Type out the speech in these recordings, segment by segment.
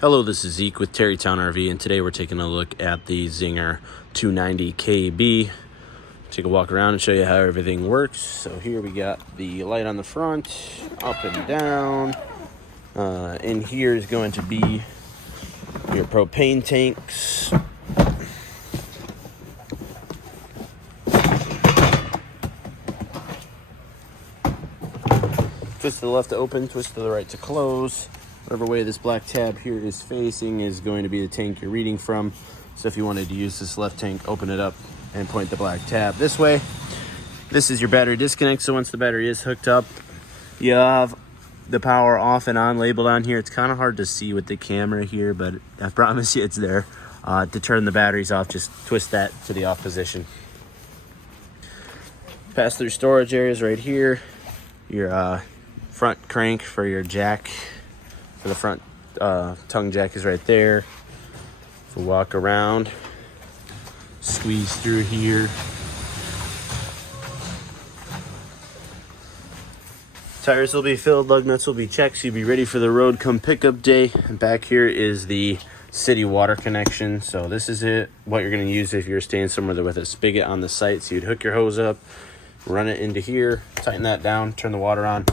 Hello, this is Zeke with Terrytown RV, and today we're taking a look at the Zinger 290 KB. Take a walk around and show you how everything works. So here we got the light on the front, up and down. In here is going to be your propane tanks. Twist to the left to open, twist to the right to close. Whatever way this black tab here is facing is going to be the tank you're reading from. So if you wanted to use this left tank, open it up and point the black tab this way. This is your battery disconnect. So once the battery is hooked up, you have the power off and on labeled on here. It's kind of hard to see with the camera here, but I promise you it's there. To turn the batteries off, just twist that to the off position. Pass through storage areas right here. Your front crank for your jack. For the front tongue jack is right there. So walk around, squeeze through here. Tires will be filled, lug nuts will be checked, so you'll be ready for the road come pickup day. And back here is the city water connection. So this is what you're going to use if you're staying somewhere with a spigot on the site. So you'd hook your hose up, run it into here, tighten that down, turn the water on.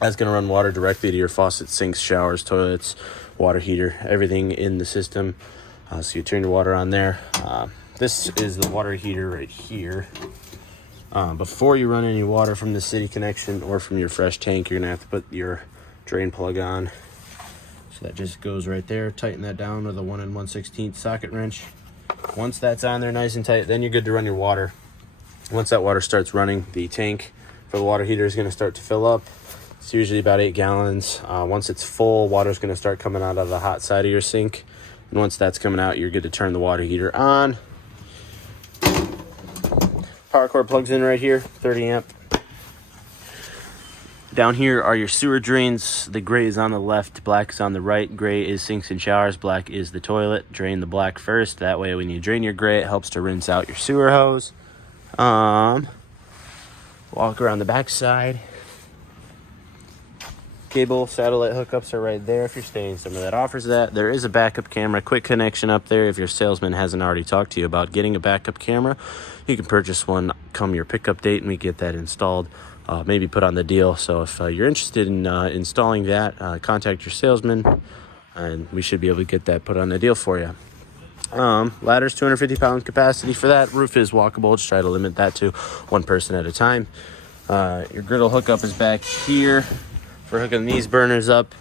That's going to run water directly to your faucet, sinks, showers, toilets, water heater, everything in the system. So you turn your water on there. This is the water heater right here. Before you run any water from the city connection or from your fresh tank, you're going to have to put your drain plug on. So that just goes right there. Tighten that down with a 1 1/16 socket wrench. Once that's on there nice and tight, then you're good to run your water. Once that water starts running, the tank for the water heater is going to start to fill up. It's usually about 8 gallons. Once it's full, water is going to start coming out of the hot side of your sink. And once that's coming out, you're good to turn the water heater on. Power cord plugs in right here, 30 amp. Down here are your sewer drains. The gray is on the left, black is on the right. Gray is sinks and showers, black is the toilet. Drain the black first. That way when you drain your gray, it helps to rinse out your sewer hose. Walk around the back side. Cable satellite hookups are right there if you're staying somewhere that offers that. There is a backup camera, quick connection up there. If your salesman hasn't already talked to you about getting a backup camera, you can purchase one come your pickup date and we get that installed, maybe put on the deal. So if you're interested in installing that, contact your salesman and we should be able to get that put on the deal for you. Ladder's 250 pound capacity for that. Roof is walkable. Just try to limit that to one person at a time. Your griddle hookup is back here for hooking these burners up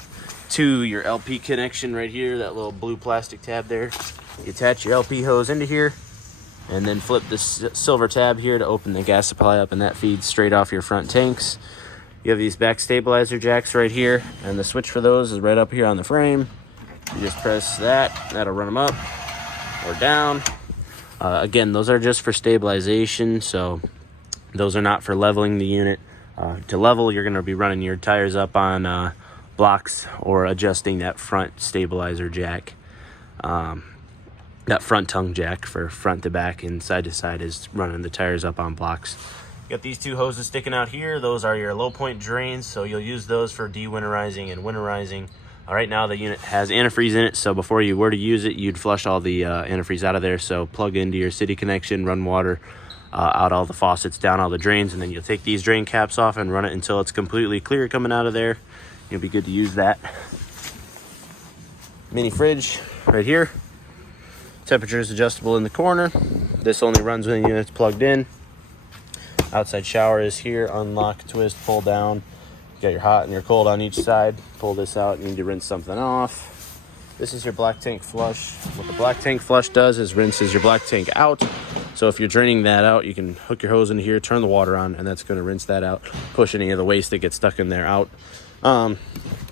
to your LP connection right here, that little blue plastic tab there. You attach your LP hose into here and then flip this silver tab here to open the gas supply up, and that feeds straight off your front tanks. You have these back stabilizer jacks right here, and the switch for those is right up here on the frame. You just press that, that'll run them up or down. Again, those are just for stabilization, so those are not for leveling the unit. To level, you're going to be running your tires up on blocks or adjusting that front stabilizer jack. That front tongue jack for front to back and side to side is running the tires up on blocks. You got these two hoses sticking out here. Those are your low point drains, so you'll use those for dewinterizing and winterizing. Right now the unit has antifreeze in it, so before you were to use it, you'd flush all the antifreeze out of there. So plug into your city connection, run water out all the faucets, down all the drains, and then you'll take these drain caps off and run it until it's completely clear coming out of there. You'll be good to use that. Mini fridge right here. Temperature is adjustable in the corner. This only runs when the unit's plugged in. Outside shower is here. Unlock, twist, pull down. You got your hot and your cold on each side. Pull this out, you need to rinse something off. This is your black tank flush. What the black tank flush does is rinses your black tank out. So if you're draining that out, you can hook your hose into here, turn the water on, and that's going to rinse that out, push any of the waste that gets stuck in there out.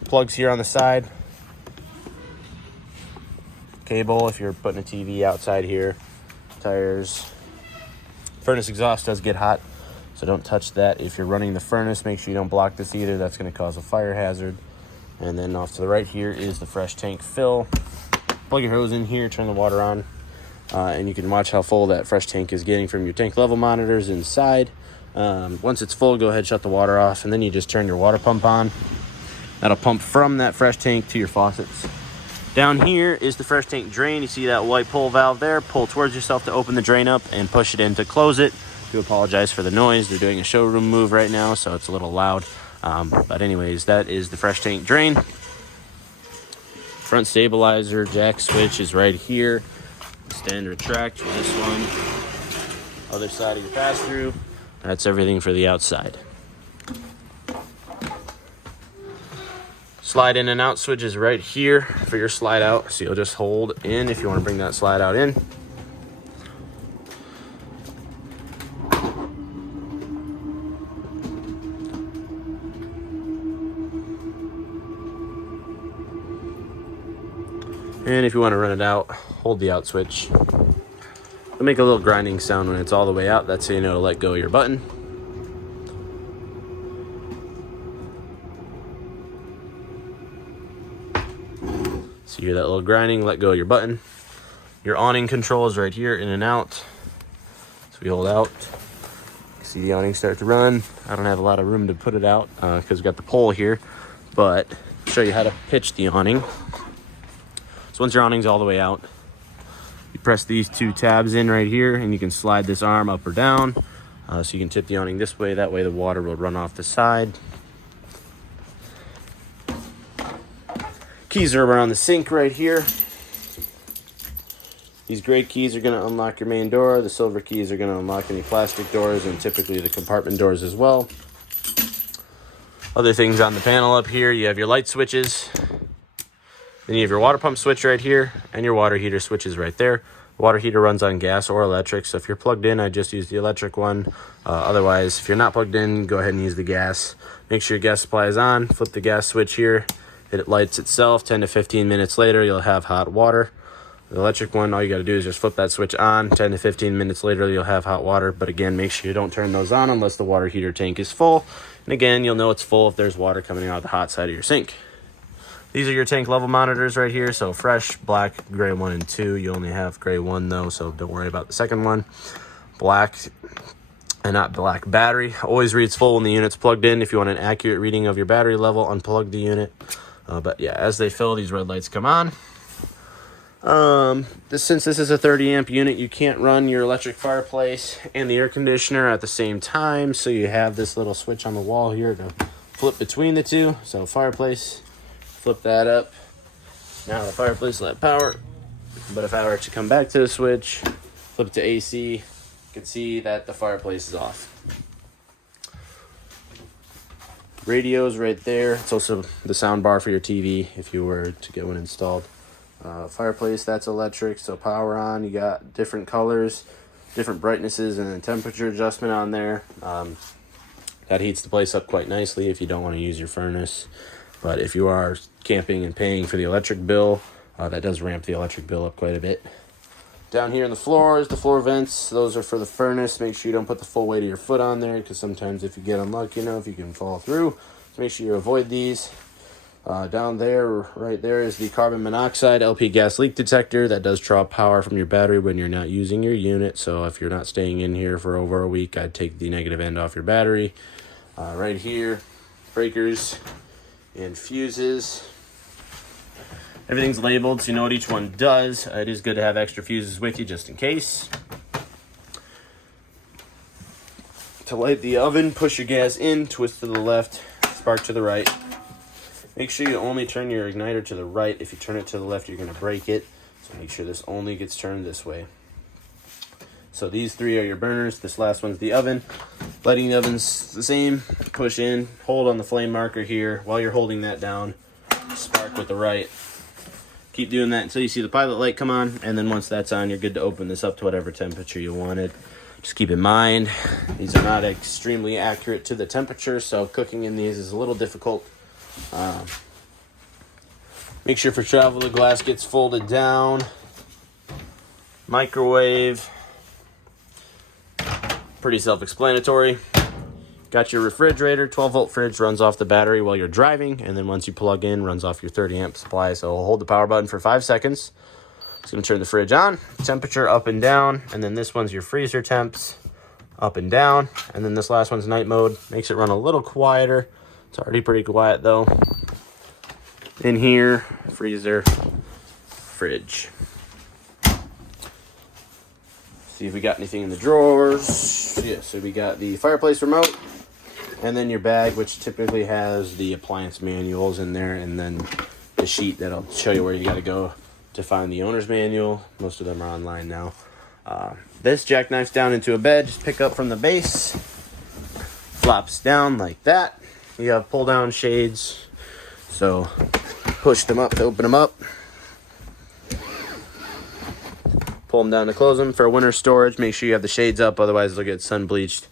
Plugs here on the side. Cable if you're putting a TV outside here. Tires. Furnace exhaust does get hot, so don't touch that. If you're running the furnace, make sure you don't block this either. That's going to cause a fire hazard. And then off to the right here is the fresh tank fill. Plug your hose in here, turn the water on, and you can watch how full that fresh tank is getting from your tank level monitors inside. Once it's full, go ahead, shut the water off, and then you just turn your water pump on. That'll pump from that fresh tank to your faucets. Down here is the fresh tank drain. You see that white pull valve there? Pull towards yourself to open the drain up and push it in to close it. Do apologize for the noise. They're doing a showroom move right now, so it's a little loud. But anyways, that is the fresh tank drain. Front stabilizer jack switch is right here. Stand retract for this one. Other side of your pass-through. That's everything for the outside. Slide in and out switch is right here for your slide out. So you'll just hold in if you want to bring that slide out in. And if you want to run it out, hold the out switch. It'll make a little grinding sound when it's all the way out. That's how you know to let go of your button. So you hear that little grinding, let go of your button. Your awning control is right here, in and out. So we hold out. You see the awning start to run. I don't have a lot of room to put it out because we've got the pole here, but I'll show you how to pitch the awning. So once your awning's all the way out, you press these two tabs in right here and you can slide this arm up or down. So you can tip the awning this way, that way the water will run off the side. Keys are around the sink right here. These gray keys are going to unlock your main door. The silver keys are going to unlock any plastic doors and typically the compartment doors as well. Other things on the panel up here, you have your light switches. Then you have your water pump switch right here and your water heater switches right there. The water heater runs on gas or electric, so if you're plugged in, I just use the electric one. Otherwise, if you're not plugged in, go ahead and use the gas. Make sure your gas supply is on. Flip the gas switch here. It lights itself. 10 to 15 minutes later, you'll have hot water. The electric one, all you got to do is just flip that switch on. 10 to 15 minutes later, you'll have hot water. But again, make sure you don't turn those on unless the water heater tank is full. And again, you'll know it's full if there's water coming out of the hot side of your sink. These are your tank level monitors right here. So fresh, black, gray 1 and 2. You only have gray 1 though, so don't worry about the second one. Black and not black battery. Always reads full when the unit's plugged in. If you want an accurate reading of your battery level, unplug the unit. But yeah, as they fill, these red lights come on. Since this is a 30 amp unit, you can't run your electric fireplace and the air conditioner at the same time. So you have this little switch on the wall here to flip between the two. So fireplace, flip that up. Now the fireplace will have power. But if I were to come back to the switch, flip it to AC, you can see that the fireplace is off. Radio's right there. It's also the sound bar for your TV if you were to get one installed. Fireplace, that's electric, so power on. You got different colors, different brightnesses, and then temperature adjustment on there. That heats the place up quite nicely if you don't want to use your furnace. But if you are camping and paying for the electric bill, that does ramp the electric bill up quite a bit. Down here on the floor is the floor vents. Those are for the furnace. Make sure you don't put the full weight of your foot on there because sometimes if you get unlucky enough, you can fall through. So make sure you avoid these. Down there, right there, is the carbon monoxide LP gas leak detector. That does draw power from your battery when you're not using your unit. So if you're not staying in here for over a week, I'd take the negative end off your battery. Right here, breakers and fuses. Everything's labeled so you know what each one does. It is good to have extra fuses with you just in case. To light the oven, push your gas in, twist to the left, spark to the right. Make sure you only turn your igniter to the right. If you turn it to the left, you're going to break it. So make sure this only gets turned this way. So these three are your burners. This last one's the oven. Lighting the oven's the same. Push in, hold on the flame marker here. While you're holding that down, spark with the right. Keep doing that until you see the pilot light come on, and then once that's on, you're good to open this up to whatever temperature you wanted. Just keep in mind, these are not extremely accurate to the temperature, so cooking in these is a little difficult. Make sure for travel the glass gets folded down. Microwave, pretty self-explanatory. Got your refrigerator. 12-volt fridge runs off the battery while you're driving, and then once you plug in, runs off your 30 amp supply. So hold the power button for 5 seconds. It's going to turn the fridge on, temperature up and down, and then this one's your freezer temps, up and down, and then this last one's night mode. Makes it run a little quieter. It's already pretty quiet though. In here, freezer, fridge. See if we got anything in the drawers. Yeah, so we got the fireplace remote, and then your bag, which typically has the appliance manuals in there, and then the sheet that'll show you where you got to go to find the owner's manual. Most of them are online now. This jackknifes down into a bed. Just pick up from the base, flops down like that. You have pull down shades, so push them up to open them up, pull them down to close them. For winter storage, make sure you have the shades up, otherwise they'll get sun bleached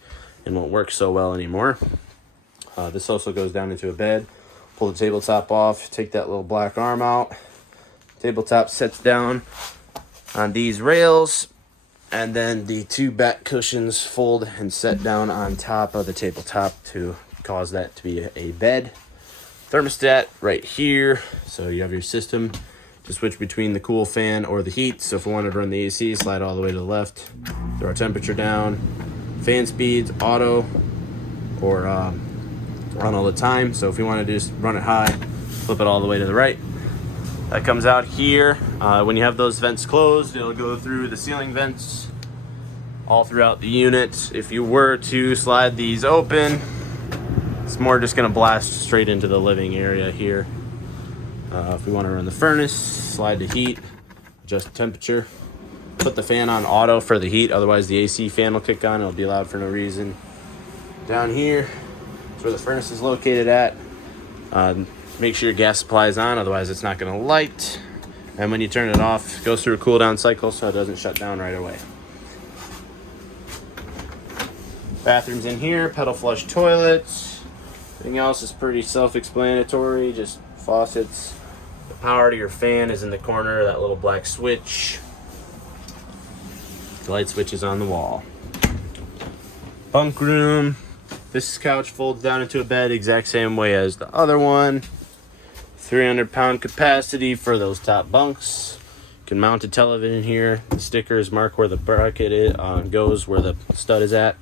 and won't work so well anymore. This also goes down into a bed. Pull the tabletop off, take that little black arm out. Tabletop sets down on these rails, and then the two back cushions fold and set down on top of the tabletop to cause that to be a bed. Thermostat right here, so you have your system to switch between the cool fan or the heat. So if we wanted to run the AC, slide all the way to the left, throw our temperature down. Fan speeds, auto, or run all the time. So if we want to just run it high, flip it all the way to the right. That comes out here. When you have those vents closed, it'll go through the ceiling vents all throughout the unit. If you were to slide these open, it's more just gonna blast straight into the living area here. If we want to run the furnace, slide the heat, adjust the temperature, put the fan on auto for the heat, otherwise the AC fan will kick on. It'll be loud for no reason. Down here is where the furnace is located at. Make sure your gas supply is on, otherwise it's not going to light. And when you turn it off, it goes through a cool down cycle so it doesn't shut down right away. Bathrooms in here, pedal flush toilets. Everything else is pretty self-explanatory, just faucets. The power to your fan is in the corner, that little black switch. The light switch is on the wall. Bunk room. This couch folds down into a bed exact same way as the other one. 300-pound capacity for those top bunks. You can mount a television here. The stickers mark where the bracket is, goes, where the stud is at.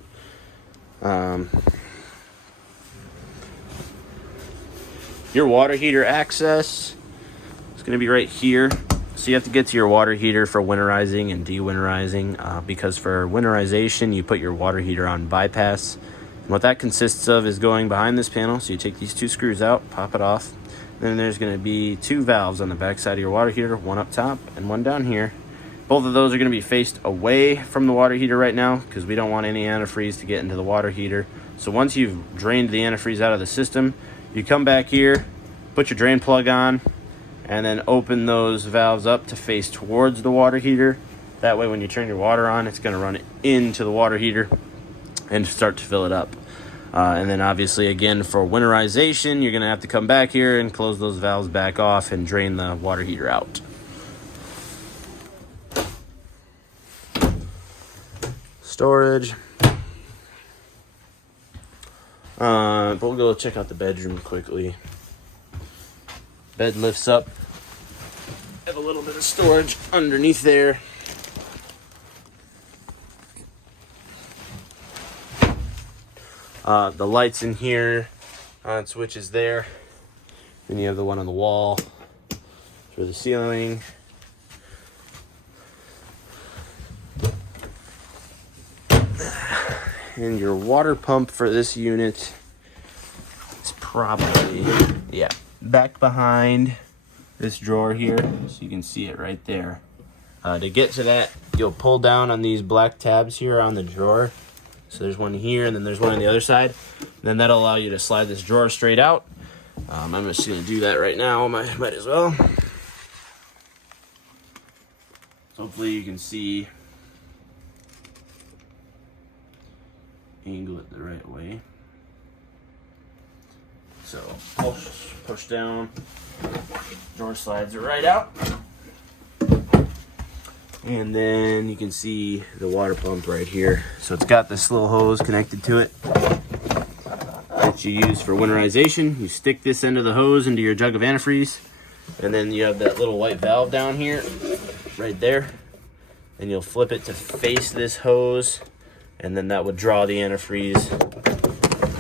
Your water heater access is going to be right here. So you have to get to your water heater for winterizing and de-winterizing, because for winterization you put your water heater on bypass. And what that consists of is going behind this panel. So you take these two screws out, pop it off. Then there's going to be two valves on the back side of your water heater, one up top and one down here. Both of those are going to be faced away from the water heater right now because we don't want any antifreeze to get into the water heater. So once you've drained the antifreeze out of the system, you come back here, put your drain plug on, and then open those valves up to face towards the water heater. That way when you turn your water on, it's going to run into the water heater and start to fill it up. And then obviously again for winterization, you're going to have to come back here and close those valves back off and drain the water heater out. Storage. But we'll go check out the bedroom quickly. Bed lifts up. Have a little bit of storage underneath there. The lights in here, switches there. Then you have the one on the wall for the ceiling. And your water pump for this unit is probably, back behind this drawer here. So you can see it right there. To get to that, you'll pull down on these black tabs here on the drawer. So there's one here, and then there's one on the other side. Then that'll allow you to slide this drawer straight out. I'm just going to do that right now. Might as well. So hopefully you can see, angle it the right way. So push down, drawer slides right out. And then you can see the water pump right here. So it's got this little hose connected to it that you use for winterization. You stick this end of the hose into your jug of antifreeze, and then you have that little white valve down here, right there. And you'll flip it to face this hose, and then that would draw the antifreeze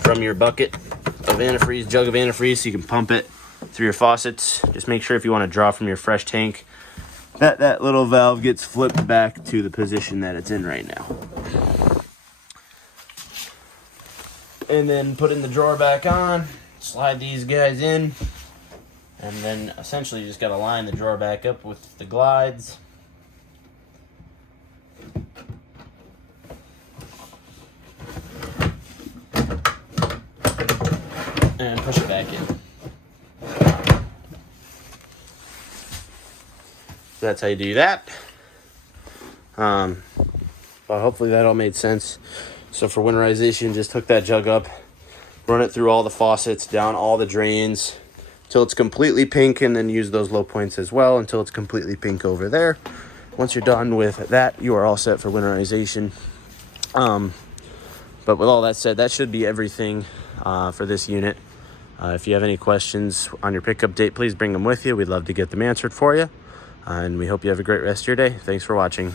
from your bucket of antifreeze, jug of antifreeze, so you can pump it through your faucets. Just make sure if you want to draw from your fresh tank, that little valve gets flipped back to the position that it's in right now. And then putting the drawer back on, slide these guys in, and then essentially you just got to line the drawer back up with the glides. And push it back in. So that's how you do that. Well, hopefully that all made sense. So for winterization, just hook that jug up, run it through all the faucets, down all the drains, until it's completely pink, and then use those low points as well until it's completely pink over there. Once you're done with that, you are all set for winterization. But with all that said, that should be everything for this unit. If you have any questions on your pickup date, please bring them with you. We'd love to get them answered for you. And we hope you have a great rest of your day. Thanks for watching.